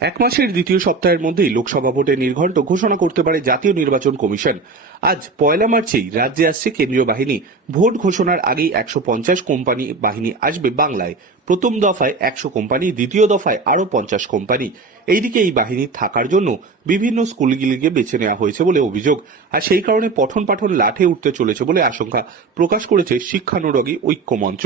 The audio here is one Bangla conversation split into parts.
এক মাসের দ্বিতীয় সপ্তাহের মধ্যেই লোকসভা ভোটের নির্ঘণ্ট ঘোষণা করতে পারে জাতীয় নির্বাচন কমিশন। আজ পয়লা মার্চেই রাজ্যে আসছে কেন্দ্রীয় বাহিনী। ভোট ঘোষণার আগেই একশো পঞ্চাশ কোম্পানি বাহিনী আসবে বাংলায়। প্রথম দফায় একশো কোম্পানি, দ্বিতীয় দফায় আরও পঞ্চাশ কোম্পানি। এইদিকে এই বাহিনী থাকার জন্য বিভিন্ন স্কুলগুলিকে বেছে নেওয়া হয়েছে বলে অভিযোগ। আর সেই কারণে পঠন পাঠন লাঠে উঠতে চলেছে বলে আশঙ্কা প্রকাশ করেছে শিক্ষানুরাগী ঐক্য মঞ্চ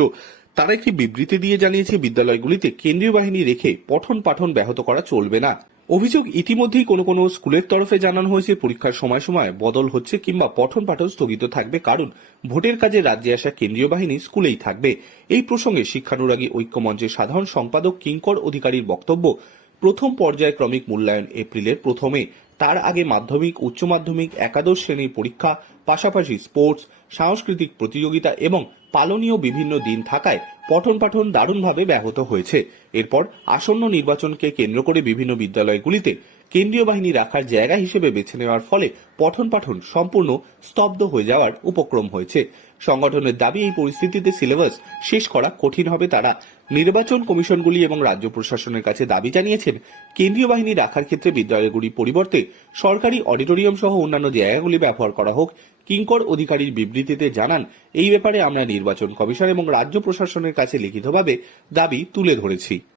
তারা একটি বিবৃতি দিয়ে জানিয়েছে, বিদ্যালয়গুলিতে কেন্দ্রীয় বাহিনী রেখে পঠন পাঠন ব্যাহত করা চলবে না। অভিযোগ ইতিমধ্যেই কোনো কোনো স্কুলের তরফে জানানো হয়েছে, পরীক্ষার সময় সময় বদল হচ্ছে কিংবা পঠন পাঠন স্থগিত থাকবে, কারণ ভোটের কাজে রাজ্যে আসা কেন্দ্রীয় বাহিনী স্কুলেই থাকবে। এই প্রসঙ্গে শিক্ষানুরাগী ঐক্যমঞ্চের সাধারণ সম্পাদক কিঙ্কর অধিকারীর বক্তব্য প্রথম পর্যায়ক্রমিক মূল্যায়ন এপ্রিলের প্রথমে। তার আগে মাধ্যমিক, উচ্চ মাধ্যমিক, একাদশ শ্রেণির পরীক্ষা, পাশাপাশি স্পোর্টস, সাংস্কৃতিক প্রতিযোগিতা এবং পালনীয় বিভিন্ন দিন থাকায় পঠন পাঠন দারুণভাবে ব্যাহত হয়েছে। এরপর আসন্ন নির্বাচনকে কেন্দ্র করে বিভিন্ন বিদ্যালয়গুলিতে কেন্দ্রীয় বাহিনী রাখার জায়গা হিসেবে বেছে নেওয়ার ফলে পঠন পাঠন সম্পূর্ণ স্তব্ধ হয়ে যাওয়ার উপক্রম হয়েছে। সংগঠনের দাবি, এই পরিস্থিতিতে সিলেবাস শেষ করা কঠিন হবে তারা নির্বাচন কমিশনগুলি এবং রাজ্য প্রশাসনের কাছে দাবি জানিয়েছেন, কেন্দ্রীয় বাহিনী রাখার ক্ষেত্রে বিদ্যালয়গুলির পরিবর্তে সরকারি অডিটোরিয়াম সহ অন্যান্য জায়গাগুলি ব্যবহার করা হোক, কিঙ্কর অধিকারীর বিবৃতিতে জানান, এই ব্যাপারে আমরা নির্বাচন কমিশন এবং রাজ্য প্রশাসনের কাছে লিখিতভাবে দাবি তুলে ধরেছি।